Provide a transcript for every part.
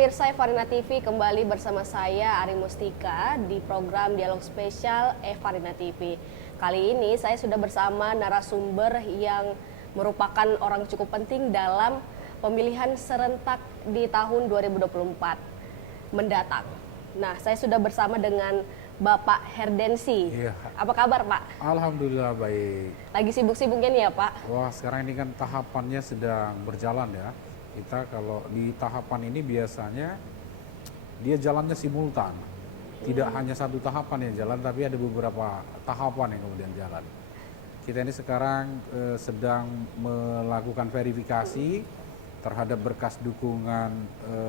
pemirsa Evarina TV, kembali bersama saya Ari Mustika di program Dialog Spesial Evarina TV. Kali ini saya sudah bersama narasumber yang merupakan orang cukup penting dalam pemilihan serentak di tahun 2024 mendatang. Nah, saya sudah bersama dengan Bapak Herdensi. Iya. Apa kabar, Pak? Alhamdulillah baik. Lagi sibuk-sibuknya nih ya, Pak? Wah, sekarang ini kan tahapannya sedang berjalan ya. Kita kalau di tahapan ini biasanya dia jalannya simultan. Tidak hanya satu tahapan yang jalan, tapi ada beberapa tahapan yang kemudian jalan. Kita ini sekarang sedang melakukan verifikasi terhadap berkas dukungan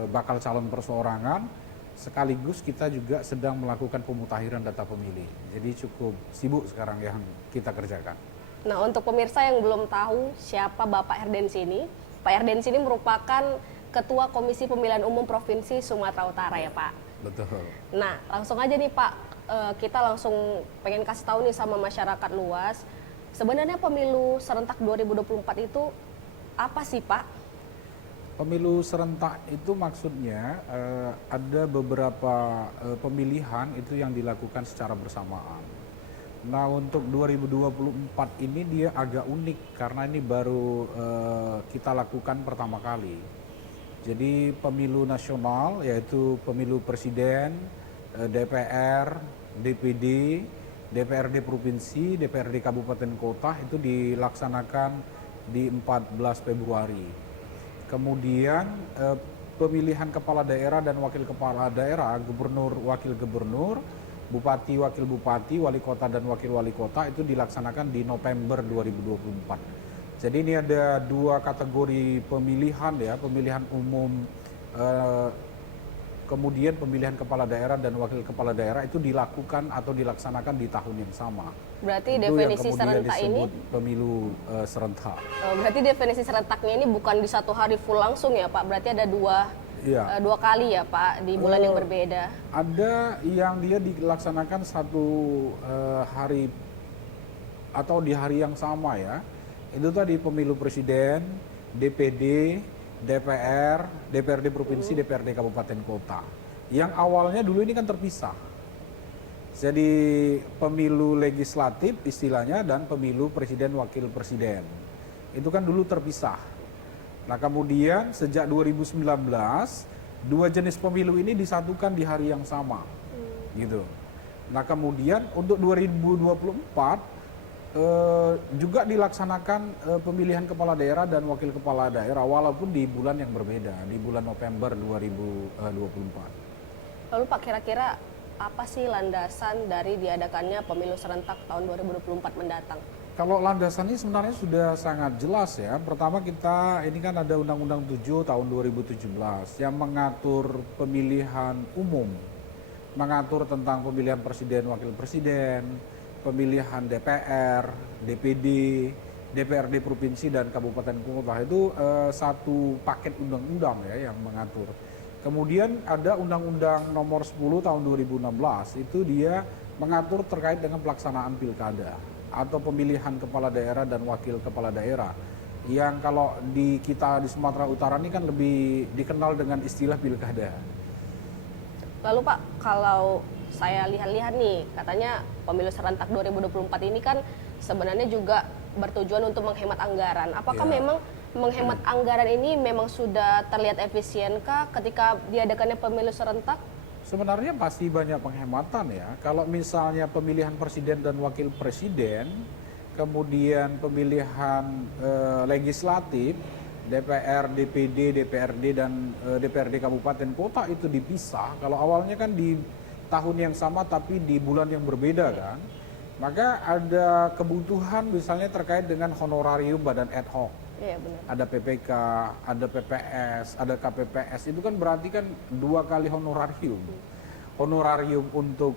bakal calon perseorangan. Sekaligus kita juga sedang melakukan pemutakhiran data pemilih. Jadi cukup sibuk sekarang yang kita kerjakan. Nah, untuk pemirsa yang belum tahu siapa Bapak Herdensi ini, Pak Herdensi ini merupakan Ketua Komisi Pemilihan Umum Provinsi Sumatera Utara ya, Pak? Betul. Nah, langsung aja nih Pak, kita langsung pengen kasih tahu nih sama masyarakat luas, sebenarnya pemilu serentak 2024 itu apa sih, Pak? Pemilu serentak itu maksudnya ada beberapa pemilihan itu yang dilakukan secara bersamaan. Nah, untuk 2024 ini dia agak unik karena ini baru kita lakukan pertama kali. Jadi pemilu nasional yaitu pemilu presiden, DPR, DPD, DPRD provinsi, DPRD kabupaten kota itu dilaksanakan di 14 Februari. Kemudian pemilihan kepala daerah dan wakil kepala daerah, gubernur, wakil gubernur, bupati, wakil bupati, wali kota dan wakil wali kota itu dilaksanakan di November 2024. Jadi ini ada dua kategori pemilihan ya, pemilihan umum, kemudian pemilihan kepala daerah dan wakil kepala daerah itu dilakukan atau dilaksanakan di tahun yang sama. Berarti itu definisi yang serentak ini pemilu serentak. berarti definisi serentaknya ini bukan di satu hari full langsung ya, Pak? Berarti ada dua kali ya, Pak, di bulan yang berbeda. Ada yang dia dilaksanakan satu hari atau di hari yang sama ya. Itu tadi pemilu presiden, DPD, DPR, DPRD provinsi, DPRD kabupaten kota. Yang awalnya dulu ini kan terpisah. Jadi pemilu legislatif istilahnya dan pemilu presiden wakil presiden. Itu kan dulu terpisah. Nah, kemudian sejak 2019 dua jenis pemilu ini disatukan di hari yang sama. Gitu. Nah, kemudian untuk 2024 juga dilaksanakan pemilihan kepala daerah dan wakil kepala daerah walaupun di bulan yang berbeda, di bulan November 2024. Lalu Pak, kira-kira apa sih landasan dari diadakannya pemilu serentak tahun 2024 mendatang? Kalau landasannya sebenarnya sudah sangat jelas ya. Pertama kita, ini kan ada Undang-Undang 7 tahun 2017 yang mengatur pemilihan umum, mengatur tentang pemilihan presiden, wakil presiden, pemilihan DPR, DPD, DPRD provinsi dan kabupaten kota. Itu satu paket undang-undang ya yang mengatur. Kemudian ada Undang-Undang nomor 10 tahun 2016, itu dia mengatur terkait dengan pelaksanaan pilkada atau pemilihan kepala daerah dan wakil kepala daerah. Yang kalau di kita di Sumatera Utara ini kan lebih dikenal dengan istilah pilkada. Lalu Pak, kalau saya lihat-lihat nih, katanya pemilu serentak 2024 ini kan sebenarnya juga bertujuan untuk menghemat anggaran. Apakah memang menghemat anggaran ini memang sudah terlihat efisienkah ketika diadakannya pemilu serentak? Sebenarnya pasti banyak penghematan ya. Kalau misalnya pemilihan presiden dan wakil presiden, kemudian pemilihan legislatif, DPR, DPD, DPRD dan DPRD kabupaten kota itu dipisah. Kalau awalnya kan di tahun yang sama tapi di bulan yang berbeda kan. Maka ada kebutuhan misalnya terkait dengan honorarium badan ad hoc. Iya, benar. Ada PPK, ada PPS, ada KPPS, itu kan berarti kan dua kali honorarium. Honorarium untuk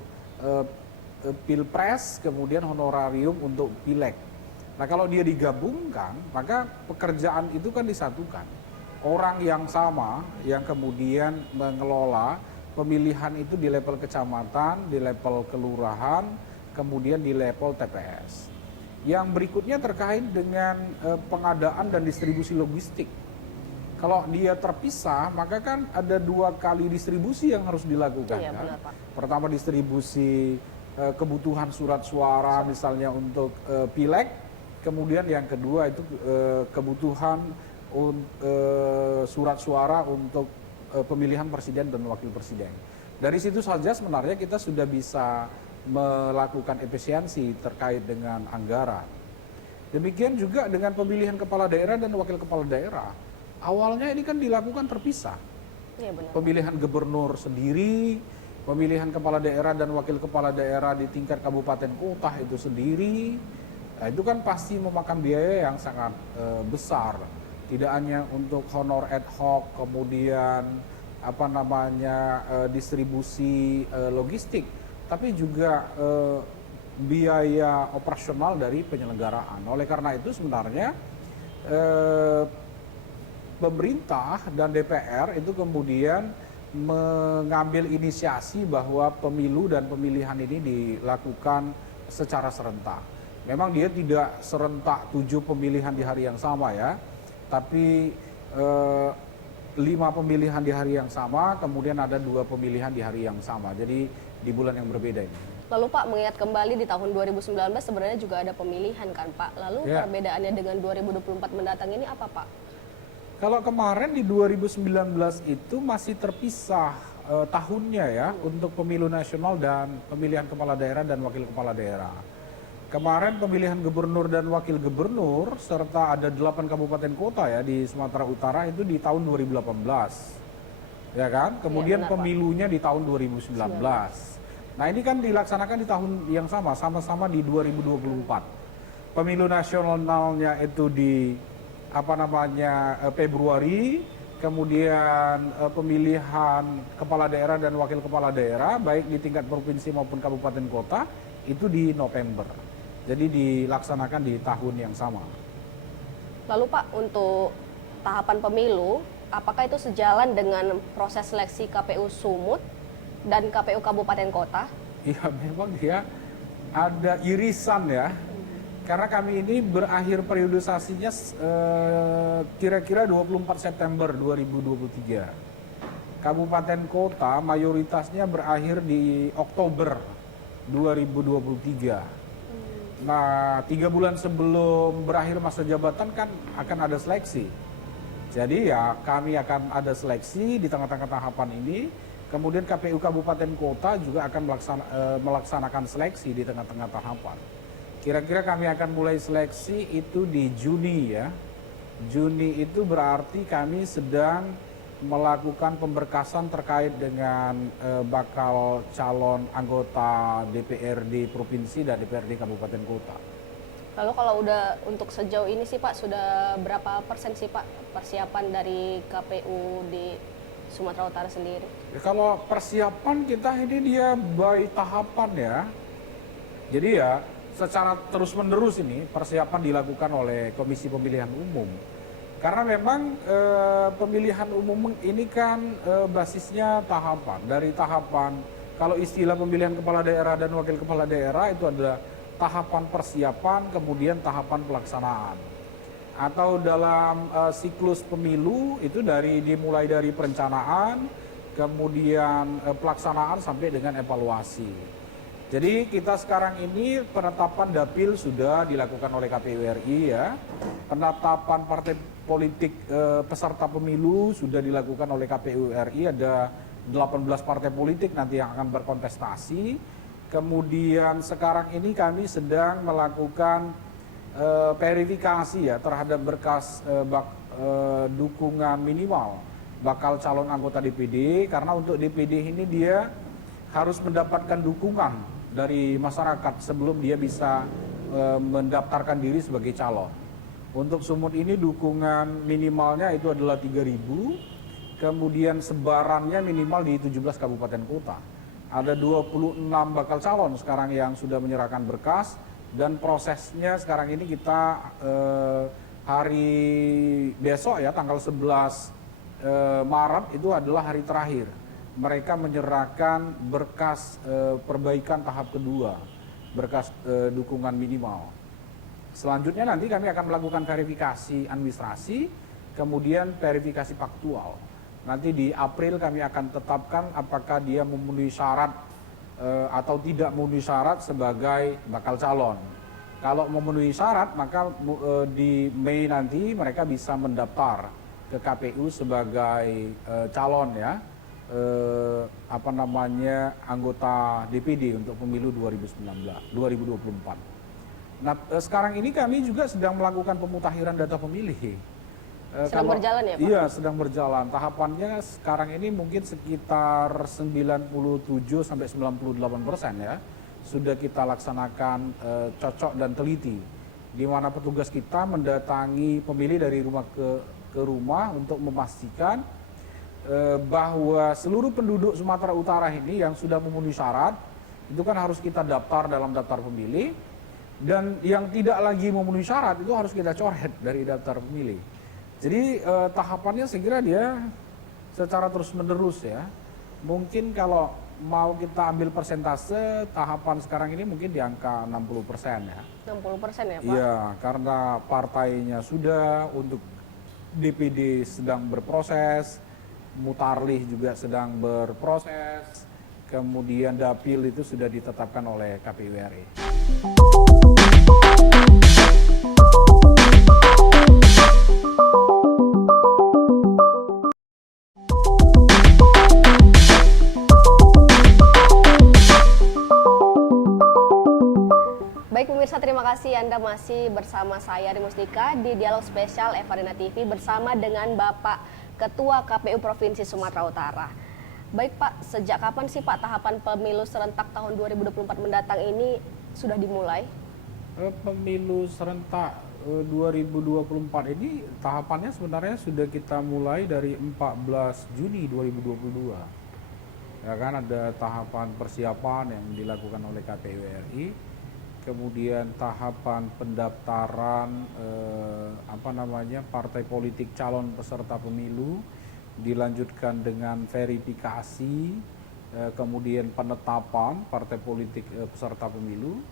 pilpres, kemudian honorarium untuk pileg. Nah, kalau dia digabungkan, maka pekerjaan itu kan disatukan. Orang yang sama yang kemudian mengelola pemilihan itu di level kecamatan, di level kelurahan, kemudian di level TPS. Yang berikutnya terkait dengan pengadaan dan distribusi logistik. Kalau dia terpisah, maka kan ada 2 kali distribusi yang harus dilakukan. Iya, Kan? benar, Pak. Pertama distribusi kebutuhan surat suara misalnya untuk pileg, kemudian yang kedua itu kebutuhan surat suara untuk pemilihan presiden dan wakil presiden. Dari situ saja sebenarnya kita sudah bisa melakukan efisiensi terkait dengan anggaran. Demikian juga dengan pemilihan kepala daerah dan wakil kepala daerah. Awalnya ini kan dilakukan terpisah. Iya, benar. Pemilihan gubernur sendiri, pemilihan kepala daerah dan wakil kepala daerah di tingkat kabupaten kota itu sendiri. Nah, itu kan pasti memakan biaya yang sangat besar. Tidak hanya untuk honor ad hoc, kemudian distribusi logistik, tapi juga biaya operasional dari penyelenggaraan. Oleh karena itu sebenarnya pemerintah dan DPR itu kemudian mengambil inisiasi bahwa pemilu dan pemilihan ini dilakukan secara serentak. Memang dia tidak serentak 7 pemilihan di hari yang sama ya, tapi 5 pemilihan di hari yang sama, kemudian ada 2 pemilihan di hari yang sama. Jadi di bulan yang berbeda ini. Lalu Pak, mengingat kembali di tahun 2019 sebenarnya juga ada pemilihan kan Pak. Lalu Ya. perbedaannya dengan 2024 mendatang ini apa Pak? Kalau kemarin di 2019 itu masih terpisah tahunnya ya untuk pemilu nasional dan pemilihan kepala daerah dan wakil kepala daerah. Kemarin pemilihan gubernur dan wakil gubernur serta ada 8 kabupaten kota ya di Sumatera Utara itu di tahun 2018. Ya kan? Kemudian benar, Pak. pemilunya di tahun 2019. Nah, ini kan dilaksanakan di tahun yang sama-sama di 2024. Pemilu nasionalnya itu di Februari, kemudian pemilihan kepala daerah dan wakil kepala daerah baik di tingkat provinsi maupun kabupaten kota itu di November. Jadi dilaksanakan di tahun yang sama. Lalu Pak, untuk tahapan pemilu, apakah itu sejalan dengan proses seleksi KPU Sumut dan KPU Kabupaten Kota? Ya memang dia ada irisan ya. Karena kami ini berakhir periodisasinya kira-kira 24 September 2023. Kabupaten kota mayoritasnya berakhir di Oktober 2023. Nah, 3 bulan sebelum berakhir masa jabatan kan akan ada seleksi. Jadi ya kami akan ada seleksi di tengah-tengah tahapan ini. Kemudian KPU Kabupaten Kota juga akan melaksanakan seleksi di tengah-tengah tahapan. Kira-kira kami akan mulai seleksi itu di Juni ya. Juni itu berarti kami sedang melakukan pemberkasan terkait dengan bakal calon anggota DPRD Provinsi dan DPRD Kabupaten Kota. Lalu kalau udah untuk sejauh ini sih Pak, sudah berapa persen sih Pak persiapan dari KPU di Sumatera Utara sendiri? Ya, kalau persiapan kita ini dia by tahapan ya. Jadi ya secara terus-menerus ini persiapan dilakukan oleh Komisi Pemilihan Umum. Karena memang pemilihan umum ini kan basisnya tahapan. Dari tahapan, kalau istilah pemilihan kepala daerah dan wakil kepala daerah itu ada tahapan persiapan, kemudian tahapan pelaksanaan. Atau dalam siklus pemilu itu dimulai dari perencanaan, kemudian pelaksanaan sampai dengan evaluasi. Jadi kita sekarang ini penetapan dapil sudah dilakukan oleh KPU RI ya. Penetapan partai politik peserta pemilu sudah dilakukan oleh KPU RI, ada 18 partai politik nanti yang akan berkontestasi. Kemudian sekarang ini kami sedang melakukan verifikasi ya terhadap berkas dukungan minimal bakal calon anggota DPD, karena untuk DPD ini dia harus mendapatkan dukungan dari masyarakat sebelum dia bisa mendaftarkan diri sebagai calon. Untuk Sumut ini dukungan minimalnya itu adalah 3.000, kemudian sebarannya minimal di 17 kabupaten kota. Ada 26 bakal calon sekarang yang sudah menyerahkan berkas, dan prosesnya sekarang ini kita hari besok ya tanggal 11 Maret itu adalah hari terakhir. Mereka menyerahkan berkas perbaikan tahap kedua, berkas dukungan minimal. Selanjutnya nanti kami akan melakukan verifikasi administrasi, kemudian verifikasi faktual. Nanti di April kami akan tetapkan apakah dia memenuhi syarat atau tidak memenuhi syarat sebagai bakal calon. Kalau memenuhi syarat, maka di Mei nanti mereka bisa mendaftar ke KPU sebagai calon ya, anggota DPD untuk pemilu 2024. Nah, sekarang ini kami juga sedang melakukan pemutakhiran data pemilih. Sedang berjalan ya, Pak? Iya, sedang berjalan. Tahapannya sekarang ini mungkin sekitar 97-98% ya. Sudah kita laksanakan cocok dan teliti. Di mana petugas kita mendatangi pemilih dari rumah ke rumah untuk memastikan bahwa seluruh penduduk Sumatera Utara ini yang sudah memenuhi syarat, itu kan harus kita daftar dalam daftar pemilih. Dan yang tidak lagi memenuhi syarat itu harus kita coret dari daftar pemilih. Jadi tahapannya saya kira dia secara terus-menerus ya. Mungkin kalau mau kita ambil persentase, tahapan sekarang ini mungkin di angka 60% ya. 60% ya, Pak? Iya, karena partainya sudah, untuk DPD sedang berproses, Mutarlih juga sedang berproses, kemudian Dapil itu sudah ditetapkan oleh KPU RI. Baik pemirsa, terima kasih Anda masih bersama saya Ari Mustika di Dialog Spesial Evarina TV bersama dengan Bapak Ketua KPU Provinsi Sumatera Utara. Baik Pak, sejak kapan sih Pak tahapan pemilu serentak tahun 2024 mendatang ini sudah dimulai? Pemilu serentak 2024 ini tahapannya sebenarnya sudah kita mulai dari 14 Juni 2022. Ya kan, ada tahapan persiapan yang dilakukan oleh KPU RI. Kemudian tahapan pendaftaran partai politik calon peserta pemilu, dilanjutkan dengan verifikasi, kemudian penetapan partai politik peserta pemilu,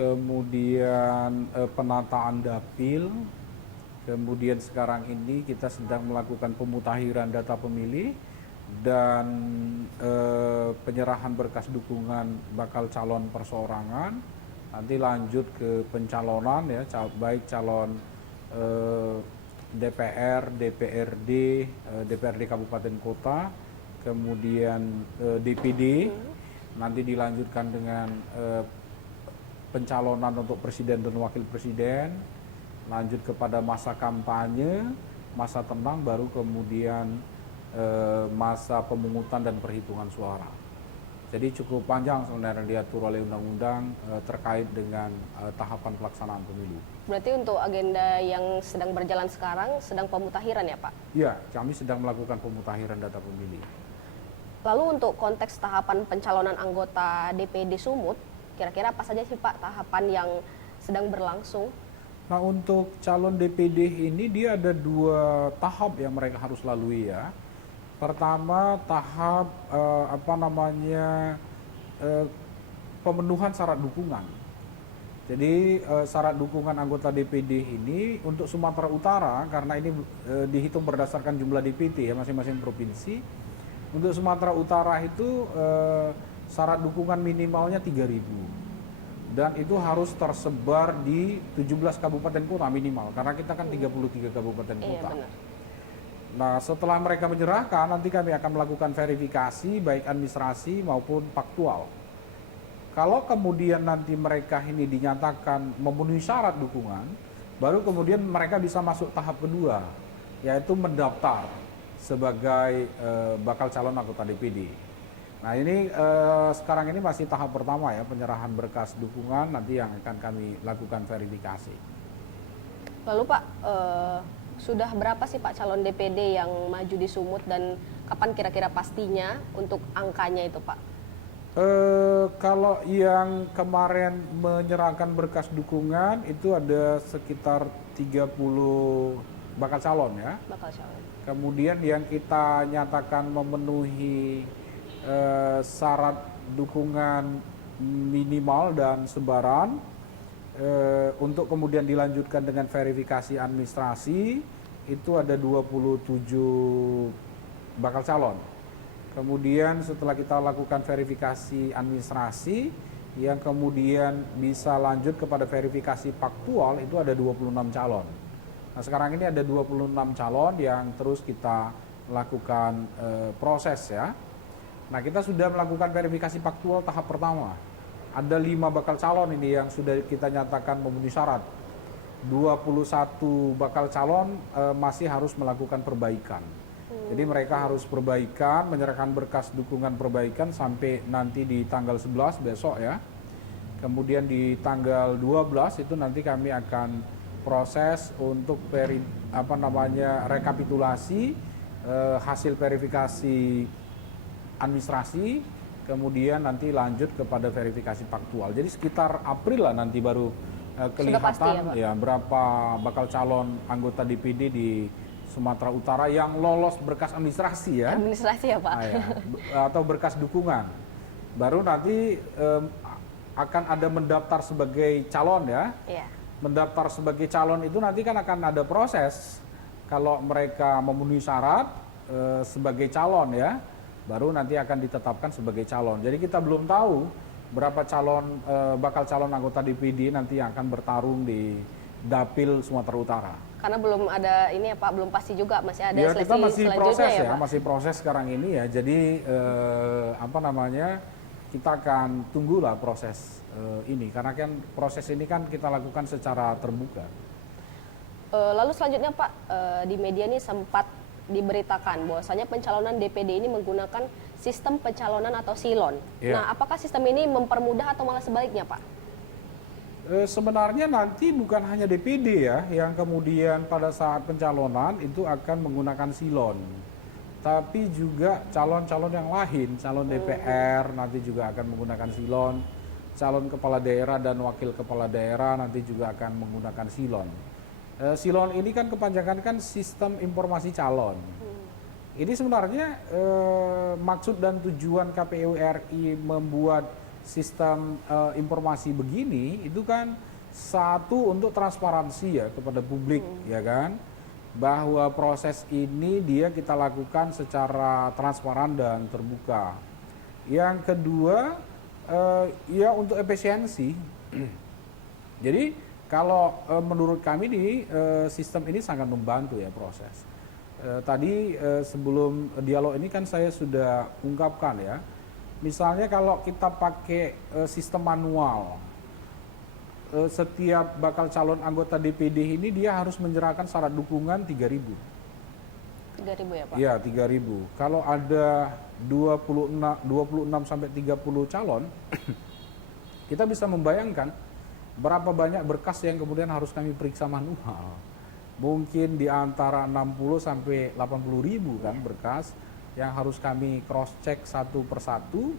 kemudian penataan dapil, kemudian sekarang ini kita sedang melakukan pemutakhiran data pemilih dan penyerahan berkas dukungan bakal calon perseorangan. Nanti lanjut ke pencalonan ya, baik calon DPR, DPRD, DPRD Kabupaten Kota, kemudian DPD, nanti dilanjutkan dengan pencalonan untuk presiden dan wakil presiden, lanjut kepada masa kampanye, masa tenang, baru kemudian masa pemungutan dan perhitungan suara. Jadi cukup panjang sebenarnya diatur oleh undang-undang terkait dengan tahapan pelaksanaan pemilu. Berarti untuk agenda yang sedang berjalan sekarang sedang pemutakhiran ya Pak? Iya, kami sedang melakukan pemutakhiran data pemilih. Lalu untuk konteks tahapan pencalonan anggota DPD Sumut, kira-kira apa saja sih Pak tahapan yang sedang berlangsung? Nah, untuk calon DPD ini dia ada 2 tahap yang mereka harus lalui ya. Pertama, tahap pemenuhan syarat dukungan. Jadi syarat dukungan anggota DPD ini untuk Sumatera Utara, karena ini dihitung berdasarkan jumlah DPD ya masing-masing provinsi. Untuk Sumatera Utara itu syarat dukungan minimalnya 3.000. Dan itu harus tersebar di 17 kabupaten kota minimal, karena kita kan 33 kabupaten kota. Iya, benar. Nah, setelah mereka menyerahkan, nanti kami akan melakukan verifikasi baik administrasi maupun faktual. Kalau kemudian nanti mereka ini dinyatakan memenuhi syarat dukungan, baru kemudian mereka bisa masuk tahap kedua, yaitu mendaftar sebagai bakal calon anggota DPD. Nah, ini sekarang ini masih tahap pertama ya, penyerahan berkas dukungan, nanti yang akan kami lakukan verifikasi. Lalu Pak, sudah berapa sih Pak calon DPD yang maju di Sumut dan kapan kira-kira pastinya untuk angkanya itu Pak? Kalau yang kemarin menyerahkan berkas dukungan itu ada sekitar 30 bakal calon ya. Bakal calon. Kemudian yang kita nyatakan memenuhi syarat dukungan minimal dan sebaran, untuk kemudian dilanjutkan dengan verifikasi administrasi, itu ada 27 bakal calon. Kemudian setelah kita lakukan verifikasi administrasi, yang kemudian bisa lanjut kepada verifikasi faktual itu ada 26 calon. Nah sekarang ini ada 26 calon yang terus kita lakukan proses ya. Nah kita sudah melakukan verifikasi faktual tahap pertama. Ada 5 bakal calon ini yang sudah kita nyatakan memenuhi syarat. 21 bakal calon masih harus melakukan perbaikan. Jadi mereka harus perbaikan, menyerahkan berkas dukungan perbaikan sampai nanti di tanggal 11 besok ya. Kemudian di tanggal 12 itu nanti kami akan proses untuk rekapitulasi hasil verifikasi administrasi, kemudian nanti lanjut kepada verifikasi faktual. Jadi sekitar April lah nanti baru kelihatan pasti, ya, berapa bakal calon anggota DPD di Sumatera Utara yang lolos berkas administrasi ya. Administrasi ya Pak. Atau berkas dukungan. Baru nanti akan ada mendaftar sebagai calon ya. Iya. Mendaftar sebagai calon itu nanti kan akan ada proses. Kalau mereka memenuhi syarat sebagai calon ya, baru nanti akan ditetapkan sebagai calon. Jadi kita belum tahu berapa calon bakal calon anggota DPD nanti yang akan bertarung di Dapil Sumatera Utara. Karena belum ada ini ya Pak, belum pasti juga, masih ada ya, seleksi kita masih proses ya Pak? Masih proses sekarang ini ya. Jadi kita akan tunggulah proses ini, karena kan proses ini kan kita lakukan secara terbuka. Lalu selanjutnya Pak, di media ini sempat diberitakan bahwasanya pencalonan DPD ini menggunakan sistem pencalonan atau silon. Yeah. Nah, apakah sistem ini mempermudah atau malah sebaliknya Pak? Sebenarnya nanti bukan hanya DPD ya yang kemudian pada saat pencalonan itu akan menggunakan silon, tapi juga calon-calon yang lain, calon DPR nanti juga akan menggunakan silon, calon kepala daerah dan wakil kepala daerah nanti juga akan menggunakan silon. Silon ini kan kepanjangan kan sistem informasi calon. Ini sebenarnya maksud dan tujuan KPU RI membuat sistem informasi begini itu kan satu untuk transparansi ya kepada publik ya kan, bahwa proses ini kita lakukan secara transparan dan terbuka. Yang kedua ya untuk efisiensi. Jadi kalau menurut kami sistem ini sangat membantu ya proses. Tadi sebelum dialog ini kan saya sudah ungkapkan ya. Misalnya kalau kita pakai sistem manual, setiap bakal calon anggota DPD ini dia harus menyerahkan syarat dukungan 3.000. 3.000 ya Pak? Iya 3.000. Kalau ada 26 sampai 30 calon, kita bisa membayangkan berapa banyak berkas yang kemudian harus kami periksa manual. Mungkin di antara 60 sampai 80.000 kan berkas yang harus kami cross check satu persatu,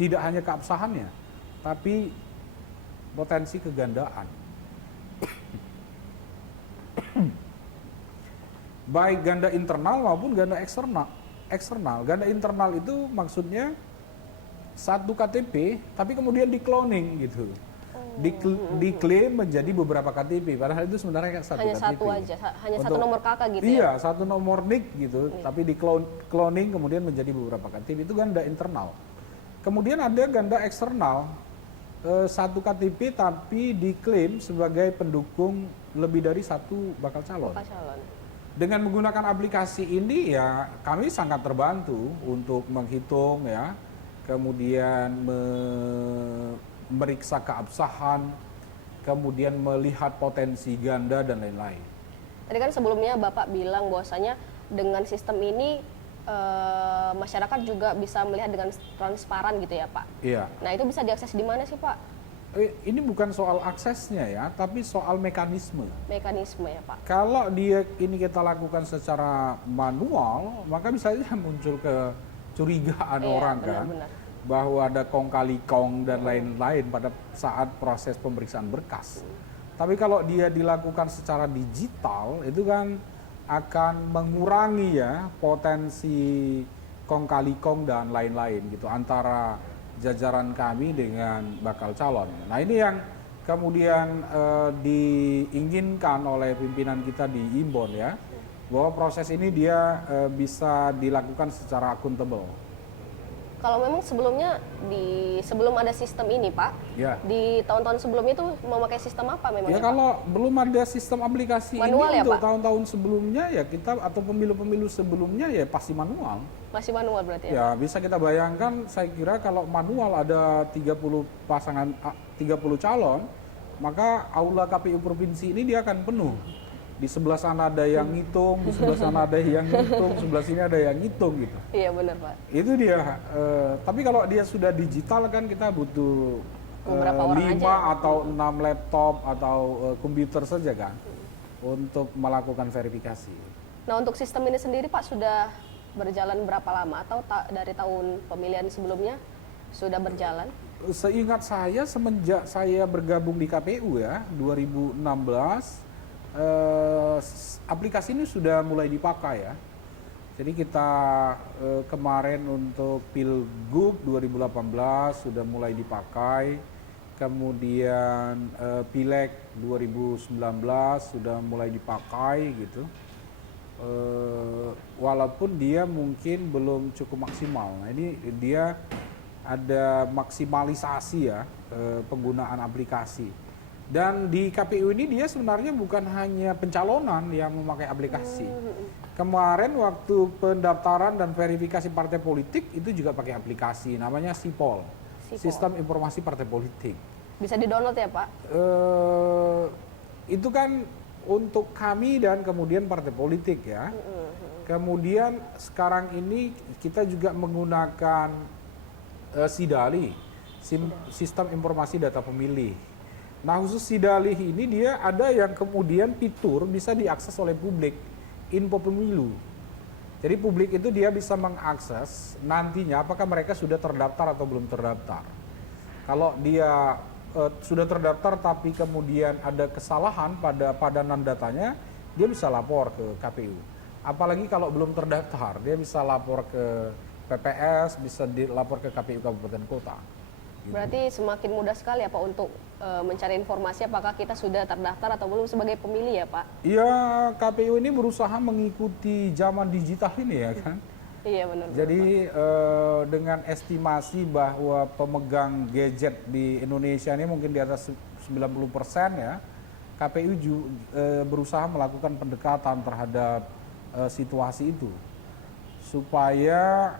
tidak hanya keabsahannya, tapi potensi kegandaan. Baik ganda internal maupun ganda eksternal. Ganda internal itu maksudnya satu KTP, tapi kemudian di-cloning gitu. Diklaim menjadi beberapa KTP, padahal itu sebenarnya satu hanya KTP. Satu aja, hanya satu nomor kakak gitu ya? Iya, satu nomor NIK gitu, tapi di-cloning kemudian menjadi beberapa KTP, itu ganda internal. Kemudian ada ganda eksternal, satu KTP tapi diklaim sebagai pendukung lebih dari satu bakal calon. Dengan menggunakan aplikasi ini ya kami sangat terbantu untuk menghitung ya, kemudian meriksa keabsahan, kemudian melihat potensi ganda dan lain-lain. Tadi kan sebelumnya Bapak bilang bahwasanya dengan sistem ini masyarakat juga bisa melihat dengan transparan gitu ya Pak? Iya. Nah itu bisa diakses di mana sih Pak? Ini bukan soal aksesnya ya, tapi soal mekanisme. Mekanisme ya Pak? Kalau ini kita lakukan secara manual, maka bisa saja muncul kecurigaan orang kan. Bahwa ada kong kali kong dan lain-lain pada saat proses pemeriksaan berkas. Tapi kalau dia dilakukan secara digital, itu kan akan mengurangi ya potensi kong kali kong dan lain-lain gitu antara jajaran kami dengan bakal calon. Nah ini yang kemudian diinginkan oleh pimpinan kita di Imbon ya. bahwa proses ini dia bisa dilakukan secara akuntabel. Kalau memang sebelumnya sebelum ada sistem ini Pak, Ya. di tahun-tahun sebelumnya itu memakai sistem apa memang Ya Pak? kalau belum ada sistem aplikasi Manual ini ya, untuk Pak? tahun-tahun sebelumnya ya kita atau pemilu-pemilu sebelumnya ya pasti manual. Masih manual berarti ya? Ya bisa kita bayangkan, saya kira kalau manual ada 30 pasangan 30 calon, maka aula KPU provinsi ini dia akan penuh. Di sebelah sana ada yang ngitung, di sebelah sana ada yang ngitung, sebelah sini ada yang ngitung gitu. Iya benar Pak. Itu dia. Tapi kalau dia sudah digital kan kita butuh Beberapa orang 5 aja. atau 6 laptop atau komputer saja kan untuk melakukan verifikasi. Nah untuk sistem ini sendiri Pak sudah berjalan berapa lama atau dari tahun pemilihan sebelumnya sudah berjalan? Seingat saya semenjak saya bergabung di KPU ya 2016 aplikasi ini sudah mulai dipakai ya. Jadi kita kemarin untuk Pilgub 2018 sudah mulai dipakai, kemudian Pileg 2019 sudah mulai dipakai gitu. Walaupun dia mungkin belum cukup maksimal. Nah ini dia ada maksimalisasi ya penggunaan aplikasi. Dan di KPU ini dia sebenarnya bukan hanya pencalonan yang memakai aplikasi. Kemarin waktu pendaftaran dan verifikasi partai politik itu juga pakai aplikasi, namanya SIPOL, Sistem Informasi Partai Politik. Bisa di-download ya Pak? Itu kan untuk kami dan kemudian partai politik ya. Kemudian sekarang ini kita juga menggunakan SIDALI, Sistem Informasi Data Pemilih. Nah khusus SIDALI ini dia ada yang kemudian fitur bisa diakses oleh publik, info pemilu. Jadi publik itu dia bisa mengakses nantinya apakah mereka sudah terdaftar atau belum terdaftar. Kalau dia sudah terdaftar tapi kemudian ada kesalahan pada padanan datanya, dia bisa lapor ke KPU. Apalagi kalau belum terdaftar, dia bisa lapor ke PPS, bisa dilapor ke KPU Kabupaten Kota. Berarti semakin mudah sekali ya Pak untuk mencari informasi apakah kita sudah terdaftar atau belum sebagai pemilih ya Pak? Iya, KPU ini berusaha mengikuti zaman digital ini ya kan. Iya benar. Jadi dengan estimasi bahwa pemegang gadget di Indonesia ini mungkin di atas 90% ya, KPU berusaha melakukan pendekatan terhadap situasi itu supaya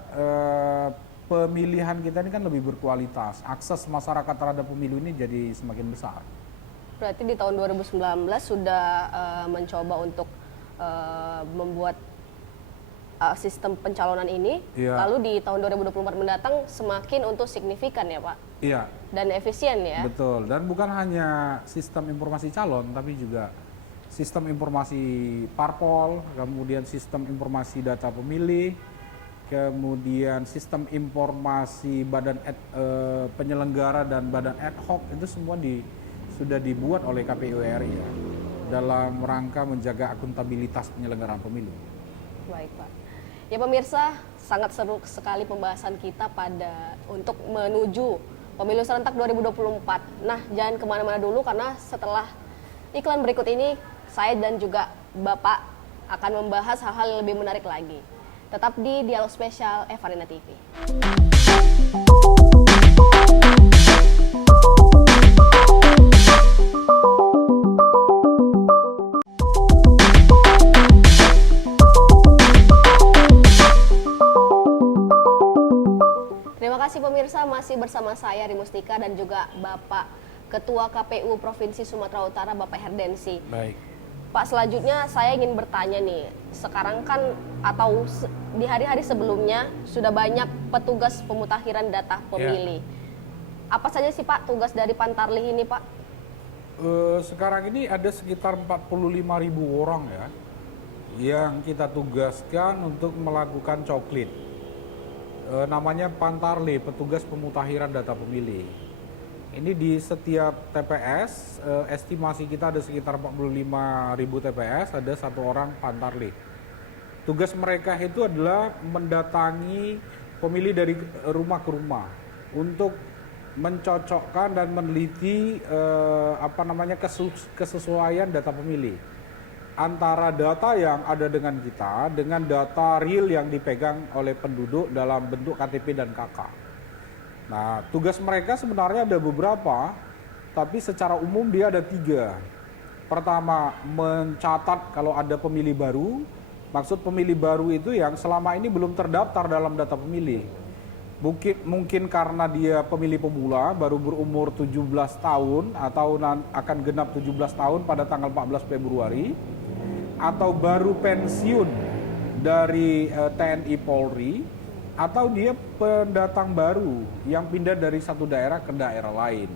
pemilihan kita ini kan lebih berkualitas, akses masyarakat terhadap pemilu ini jadi semakin besar. Berarti di tahun 2019 sudah mencoba untuk membuat sistem pencalonan ini, Iya. lalu di tahun 2024 mendatang semakin untuk signifikan ya Pak? Iya, Dan efisien ya? betul. Dan bukan hanya sistem informasi calon, tapi juga sistem informasi parpol, kemudian sistem informasi data pemilih, kemudian sistem informasi badan penyelenggara dan badan ad hoc itu semua sudah dibuat oleh KPU RI ya, dalam rangka menjaga akuntabilitas penyelenggaraan pemilu. Baik Pak. Ya pemirsa, sangat seru sekali pembahasan kita untuk menuju pemilu serentak 2024. Nah jangan kemana-mana dulu karena setelah iklan berikut ini saya dan juga Bapak akan membahas hal-hal yang lebih menarik lagi. Tetap di Dialog Spesial Evarina TV. Terima kasih pemirsa, masih bersama saya Rimustika dan juga Bapak Ketua KPU Provinsi Sumatera Utara, Bapak Herdensi. Baik. Pak, selanjutnya saya ingin bertanya nih, sekarang kan atau di hari-hari sebelumnya sudah banyak petugas pemutakhiran data pemilih. Apa saja sih Pak tugas dari Pantarlih ini Pak? Sekarang ini ada sekitar 45.000 orang ya yang kita tugaskan untuk melakukan coklit. Namanya Pantarlih, petugas pemutakhiran data pemilih. Ini di setiap TPS, estimasi kita ada sekitar 45.000 TPS, ada satu orang Pantarlih. Tugas mereka itu adalah mendatangi pemilih dari rumah ke rumah untuk mencocokkan dan meneliti kesesuaian data pemilih. antara data yang ada dengan kita dengan data real yang dipegang oleh penduduk dalam bentuk KTP dan KK. Nah, tugas mereka sebenarnya ada beberapa, tapi secara umum dia ada 3. Pertama, mencatat kalau ada pemilih baru. Maksud pemilih baru itu yang selama ini belum terdaftar dalam data pemilih. Mungkin karena dia pemilih pemula, baru berumur 17 tahun atau akan genap 17 tahun pada tanggal 14 Februari, atau baru pensiun dari TNI Polri, atau dia pendatang baru yang pindah dari satu daerah ke daerah lain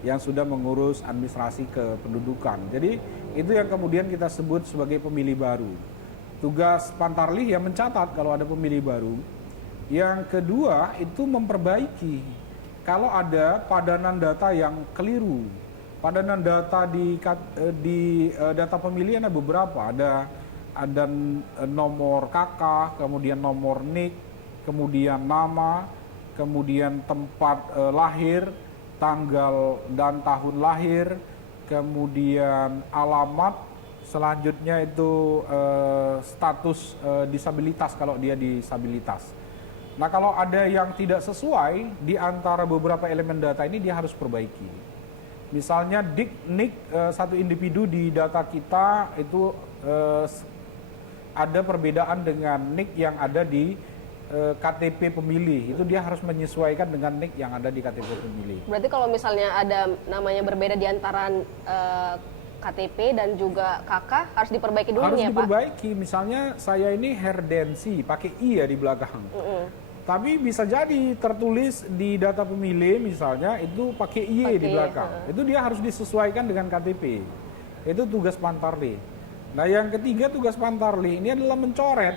yang sudah mengurus administrasi kependudukan. Jadi itu yang kemudian kita sebut sebagai pemilih baru. Tugas Pantarlih ya mencatat kalau ada pemilih baru. Yang kedua itu memperbaiki kalau ada padanan data yang keliru. Padanan data di data pemilih ada beberapa. Ada nomor KK, kemudian nomor NIK, kemudian nama, kemudian tempat lahir, tanggal dan tahun lahir, kemudian alamat, selanjutnya itu status disabilitas kalau dia disabilitas. Nah, kalau ada yang tidak sesuai di antara beberapa elemen data ini dia harus perbaiki. Misalnya NIK satu individu di data kita itu ada perbedaan dengan NIK yang ada di KTP pemilih, itu dia harus menyesuaikan dengan NIK yang ada di KTP pemilih. Berarti kalau misalnya ada namanya berbeda di antara KTP dan juga KK harus diperbaiki dulu harus ya Pak? Harus diperbaiki, misalnya saya ini Herdensi, pakai I ya di belakang. Tapi bisa jadi tertulis di data pemilih misalnya itu pakai I di belakang. Itu dia harus disesuaikan dengan KTP. Itu tugas Pantarlih. Nah, yang ketiga tugas Pantarlih ini adalah mencoret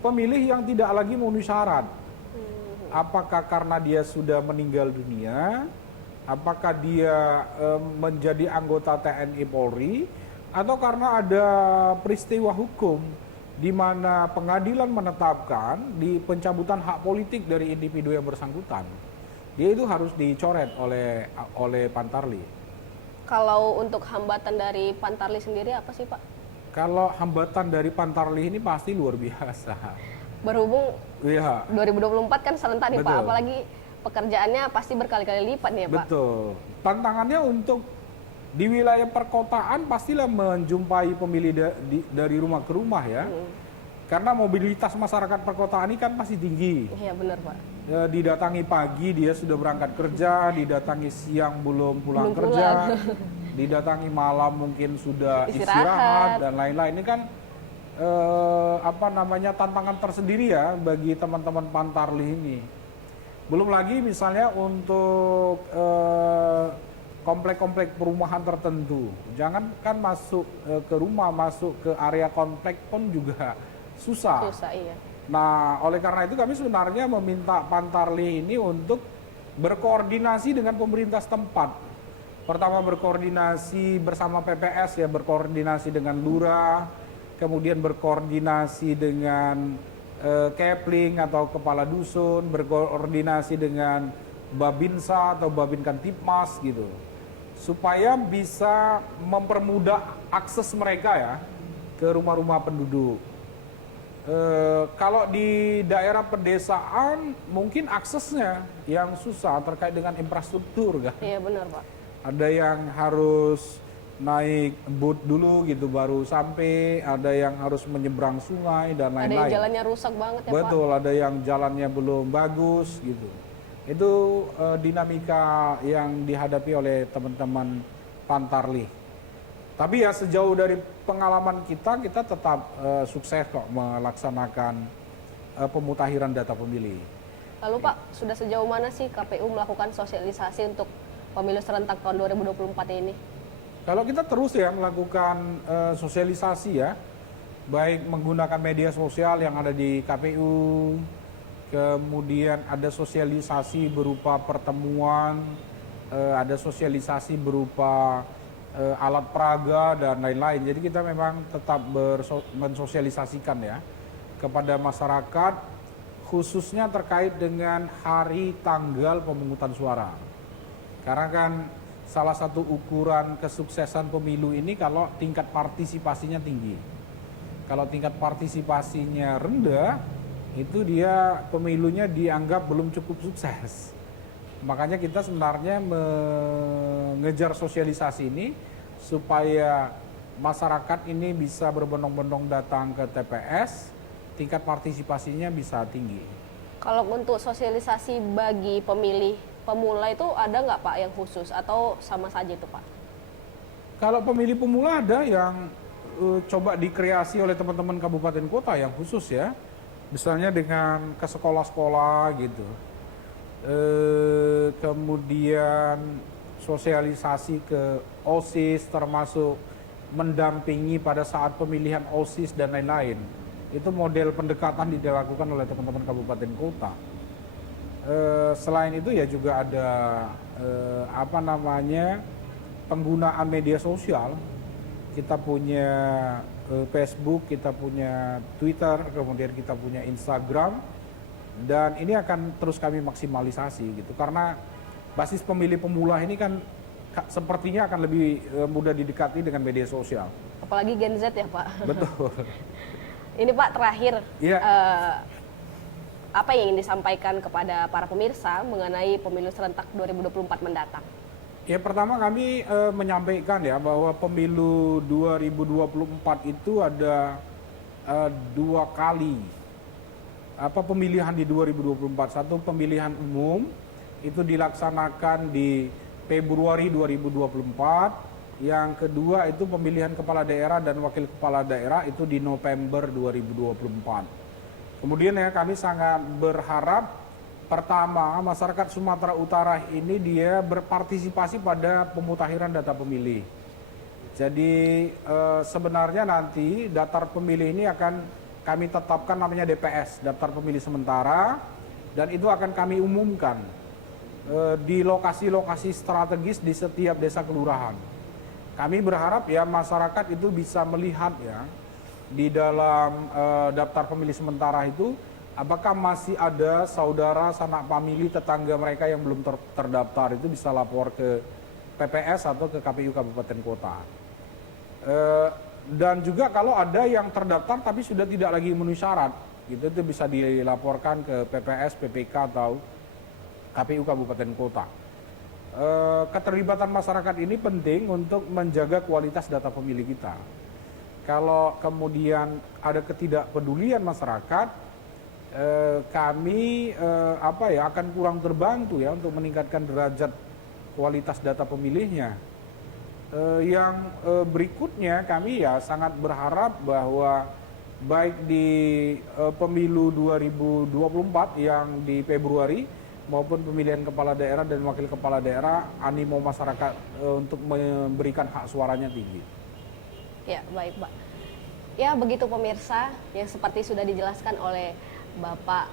pemilih yang tidak lagi memenuhi syarat. Apakah karena dia sudah meninggal dunia, apakah dia menjadi anggota TNI Polri, atau karena ada peristiwa hukum di mana pengadilan menetapkan di pencabutan hak politik dari individu yang bersangkutan. Dia itu harus dicoret oleh Pantarlih. Kalau untuk hambatan dari Pantarlih sendiri apa sih Pak? Kalau hambatan dari Pantarlih ini pasti luar biasa. Berhubung ya. 2024 kan serentak nih Betul. Pak, apalagi pekerjaannya pasti berkali-kali lipat nih ya Pak. Betul. Tantangannya untuk di wilayah perkotaan pastilah menjumpai pemilih dari rumah ke rumah ya. Karena mobilitas masyarakat perkotaan ini kan pasti tinggi. Iya benar Pak. Didatangi pagi dia sudah berangkat kerja, didatangi siang belum pulang kerja, didatangi malam mungkin sudah istirahat dan lain-lain. Ini kan tantangan tersendiri ya bagi teman-teman Pantarlih ini. Belum lagi misalnya untuk komplek-komplek perumahan tertentu. Jangan kan masuk ke rumah, masuk ke area komplek pun juga susah. Susah, iya. Nah, oleh karena itu kami sebenarnya meminta Pantarlih ini untuk berkoordinasi dengan pemerintah setempat. Pertama berkoordinasi bersama PPS ya, berkoordinasi dengan Lurah, kemudian berkoordinasi dengan Kepling atau kepala dusun, berkoordinasi dengan Babinsa atau Babin Kantipmas gitu. Supaya bisa mempermudah akses mereka ya ke rumah-rumah penduduk. Kalau di daerah pedesaan mungkin aksesnya yang susah terkait dengan infrastruktur kan. Iya benar Pak. Ada yang harus naik boat dulu gitu baru sampai, ada yang harus menyeberang sungai dan lain-lain. Ada yang jalannya rusak banget ya Betul, Pak. ada yang jalannya belum bagus gitu. Itu dinamika yang dihadapi oleh teman-teman Pantarlih. Tapi ya sejauh dari pengalaman kita tetap sukses kok melaksanakan pemutakhiran data pemilih. Lalu Pak, sudah sejauh mana sih KPU melakukan sosialisasi untuk pemilu serentak tahun 2024 ini? Kalau kita terus ya melakukan sosialisasi ya, baik menggunakan media sosial yang ada di KPU, kemudian ada sosialisasi berupa pertemuan, ada sosialisasi berupa alat peraga dan lain-lain. Jadi kita memang tetap mensosialisasikan ya kepada masyarakat, khususnya terkait dengan hari tanggal pemungutan suara. Karena kan salah satu ukuran kesuksesan pemilu ini kalau tingkat partisipasinya tinggi. Kalau tingkat partisipasinya rendah, itu dia pemilunya dianggap belum cukup sukses. Makanya kita sebenarnya mengejar sosialisasi ini supaya masyarakat ini bisa berbondong-bondong datang ke TPS, tingkat partisipasinya bisa tinggi. Kalau untuk sosialisasi bagi pemilih pemula itu ada nggak Pak yang khusus atau sama saja itu Pak? Kalau pemilih pemula ada yang coba dikreasi oleh teman-teman kabupaten kota yang khusus ya, misalnya dengan ke sekolah-sekolah gitu. Kemudian sosialisasi ke OSIS termasuk mendampingi pada saat pemilihan OSIS dan lain-lain. Itu model pendekatan dilakukan oleh teman-teman kabupaten kota. Selain itu ya juga ada penggunaan media sosial. Kita punya Facebook, kita punya Twitter, kemudian kita punya Instagram, dan ini akan terus kami maksimalisasi gitu. Karena basis pemilih pemula ini kan sepertinya akan lebih mudah didekati dengan media sosial. Apalagi Gen Z ya Pak. Betul. Ini Pak terakhir, Iya. apa yang ingin disampaikan kepada para pemirsa mengenai pemilu serentak 2024 mendatang? Ya pertama kami menyampaikan ya bahwa pemilu 2024 itu ada 2 kali pemilihan di 2024. Satu pemilihan umum itu dilaksanakan di Februari 2024. Yang kedua itu pemilihan kepala daerah dan wakil kepala daerah itu di November 2024. Kemudian ya kami sangat berharap pertama masyarakat Sumatera Utara ini dia berpartisipasi pada pemutakhiran data pemilih. Jadi sebenarnya nanti daftar pemilih ini akan kami tetapkan namanya DPS, daftar pemilih sementara, dan itu akan kami umumkan di lokasi-lokasi strategis di setiap desa kelurahan. Kami berharap ya masyarakat itu bisa melihat ya di dalam daftar pemilih sementara itu apakah masih ada saudara, sanak famili, tetangga mereka yang belum terdaftar, itu bisa lapor ke PPS atau ke KPU Kabupaten Kota. Dan juga kalau ada yang terdaftar tapi sudah tidak lagi memenuhi syarat, gitu, itu bisa dilaporkan ke PPS, PPK atau KPU Kabupaten Kota. Keterlibatan masyarakat ini penting untuk menjaga kualitas data pemilih kita. Kalau kemudian ada ketidakpedulian masyarakat, kami akan kurang terbantu ya untuk meningkatkan derajat kualitas data pemilihnya. Yang berikutnya kami ya sangat berharap bahwa baik di pemilu 2024 yang di Februari maupun pemilihan kepala daerah dan wakil kepala daerah, animo masyarakat untuk memberikan hak suaranya tinggi. Ya, baik Pak. Ya, begitu pemirsa, yang seperti sudah dijelaskan oleh Bapak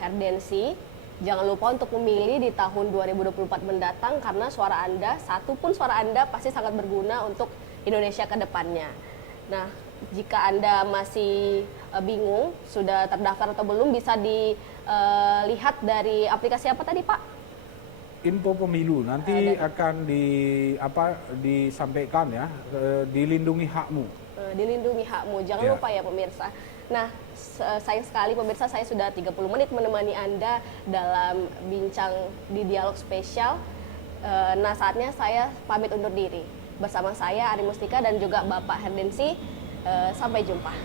Herdensi, jangan lupa untuk memilih di tahun 2024 mendatang karena suara Anda, satu pun suara Anda pasti sangat berguna untuk Indonesia ke depannya. Nah, jika Anda masih bingung, sudah terdaftar atau belum, bisa dilihat dari aplikasi apa tadi Pak? Info pemilu nanti akan disampaikan ya, dilindungi hakmu. Dilindungi hakmu, jangan lupa ya pemirsa. Nah, sayang sekali pemirsa, saya sudah 30 menit menemani Anda dalam bincang di dialog spesial. Nah, saatnya saya pamit undur diri. Bersama saya Ari Mustika dan juga Bapak Herdensi. Sampai jumpa.